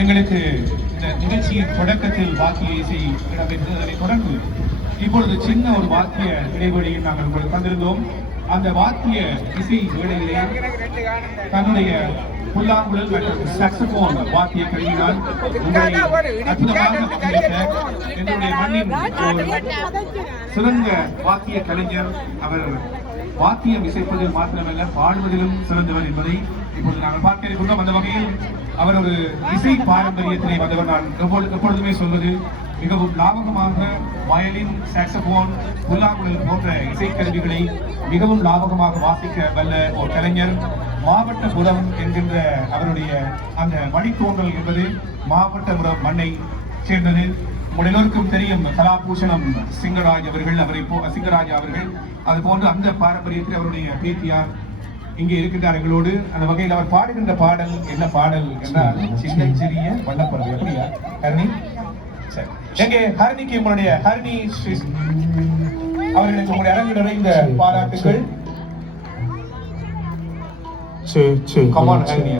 எங்களுக்கு இந்த நிகழ்ச்சியின் தொடக்கத்தில் வாக்கிய இசை இடம்பெற்றதை தொடர்ந்து இப்பொழுது சின்ன ஒரு வாக்கிய இடைவெளியை நாங்கள் உங்களுக்கு தந்திருந்தோம். அந்த வாக்கிய இசை வேளையிலே தன்னுடைய புல்லாங்குழல் மற்றும் சாக்ஸோபோன் வாக்கிய கருவினால் அற்புதமாக என்னுடைய மண்ணின் சிறந்த வாக்கிய கலைஞர். அவர் வாக்கியம் இசைப்பதில் மாத்திரமல்ல பாடுவதிலும் சிறந்தவர் என்பதை இப்பொழுது நாங்கள் பார்க்க இருக்கின்றோம். அந்த வகையில் அவர் ஒரு இசை பாரம்பரியத்தினை வந்தவர். நான் எப்பொழுதுமே சொல்வது, மிகவும் லாபகமாக வயலின், சாக்ஸோபோன், புல்லாங்குழல் போன்ற இசைக்கருவிகளை மிகவும் லாபகமாக வாசிக்க வல்ல ஒரு கலைஞர். மாவட்டபுரம் என்கின்ற அவருடைய அந்த வழித்தோன்றல் என்பது மாவட்டபுரம் மண்ணை சேர்ந்தது. உங்கள் எல்லோருக்கும் தெரியும் கலாபூஷணம் சிங்கராஜ் அவர்கள், சிங்கராஜா அவர்கள், அது போன்று அந்த பாரம்பரியத்தில் அவருடைய பேத்தியார் இங்கே இருக்கின்றார் எங்களோடு. அந்த வகையில் அவர் பாடுகின்ற பாடல் என்ன பாடல் என்றால் சின்ன சிறிய வண்ணப்பறவை. அப்படியா ஹரிணி? சரி, எங்கே ஹரிணிக்கு உங்களுடைய ஹரிணி அவர்களுக்கு உங்களுடைய அரங்கு நிறைந்த பாராட்டுகள். கமான் ஹரிணி.